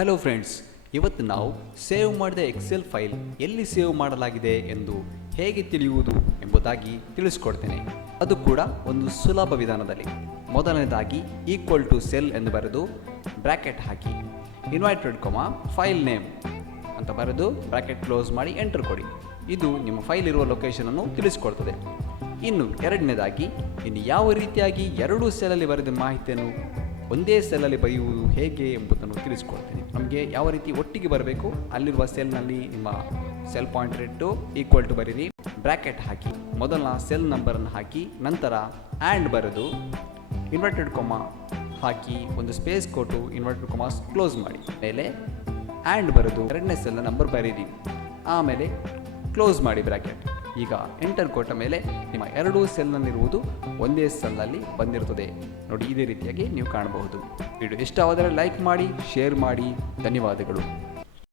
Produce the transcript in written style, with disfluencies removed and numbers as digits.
Hello friends, ಇವತ್ತು ನಾವು save ಮಾಡಿದ ಎಕ್ಸೆಲ್ ಫೈಲ್ ಎಲ್ಲಿ ಸೇವ್ ಮಾಡಲಾಗಿದೆ ಎಂದು ಹೇಗೆ ತಿಳಿಯುವುದು ಎಂಬುದಾಗಿ ತಿಳಿಸ್ಕೊಡ್ತೇನೆ. ಅದು ಕೂಡ ಒಂದು ಸುಲಭ ವಿಧಾನದಲ್ಲಿ. ಮೊದಲನೇದಾಗಿ ಈಕ್ವಲ್ ಟು ಸೆಲ್ ಎಂದು ಬರೆದು ಬ್ರ್ಯಾಕೆಟ್ ಹಾಕಿ, ಇನ್ವರ್ಟೆಡ್ ಕಾಮಾ ಫೈಲ್ ನೇಮ್ ಅಂತ ಬರೆದು ಬ್ರ್ಯಾಕೆಟ್ ಕ್ಲೋಸ್ ಮಾಡಿ ಎಂಟರ್ ಕೊಡಿ. ಇದು ನಿಮ್ಮ ಫೈಲ್ ಇರುವ ಲೊಕೇಶನನ್ನು ತಿಳಿಸ್ಕೊಡ್ತದೆ. ಇನ್ನು ಎರಡನೇದಾಗಿ ಇನ್ನು ಯಾವ ರೀತಿಯಾಗಿ ಎರಡೂ ಸೆಲ್ಲಲ್ಲಿ ಬರೆದ ಮಾಹಿತಿಯನ್ನು ಒಂದೇ ಸೆಲ್ಲಲ್ಲಿ ಬರೆಯುವುದು ಹೇಗೆ ಎಂಬುದನ್ನು ತಿಳಿಸ್ಕೊಡ್ತೀನಿ. ನಮಗೆ ಯಾವ ರೀತಿ ಒಟ್ಟಿಗೆ ಬರಬೇಕು, ಅಲ್ಲಿರುವ ಸೆಲ್ನಲ್ಲಿ ನಿಮ್ಮ ಸೆಲ್ ಪಾಯಿಂಟರ್ ಇಟ್ಟು ಈಕ್ವಲ್ ಟು ಬರೀರಿ, ಬ್ರ್ಯಾಕೆಟ್ ಹಾಕಿ, ಮೊದಲ ಸೆಲ್ ನಂಬರನ್ನು ಹಾಕಿ, ನಂತರ ಆ್ಯಂಡ್ ಬರೆದು ಇನ್ವರ್ಟೆಡ್ ಕಾಮಾ ಹಾಕಿ ಒಂದು ಸ್ಪೇಸ್ ಕೊಟ್ಟು ಇನ್ವರ್ಟೆಡ್ ಕಾಮಾಸ್ ಕ್ಲೋಸ್ ಮಾಡಿ, ಮೇಲೆ ಆ್ಯಂಡ್ ಬರೆದು ಎರಡನೇ ಸೆಲ್ನ ನಂಬರ್ ಬರೀರಿ, ಆಮೇಲೆ ಕ್ಲೋಸ್ ಮಾಡಿ ಬ್ರ್ಯಾಕೆಟ್. ಈಗ ಎಂಟರ್ ಕೊಟ್ಟ ಮೇಲೆ ನಿಮ್ಮ ಎರಡೂ ಸೆಲ್ನಲ್ಲಿರುವುದು ಒಂದೇ ಸೆಲ್ನಲ್ಲಿ ಬಂದಿರುತ್ತದೆ. ನೋಡಿ, ಇದೇ ರೀತಿಯಾಗಿ ನೀವು ಕಾಣಬಹುದು. ವಿಡಿಯೋ ಇಷ್ಟವಾದರೆ ಲೈಕ್ ಮಾಡಿ, ಶೇರ್ ಮಾಡಿ. ಧನ್ಯವಾದಗಳು.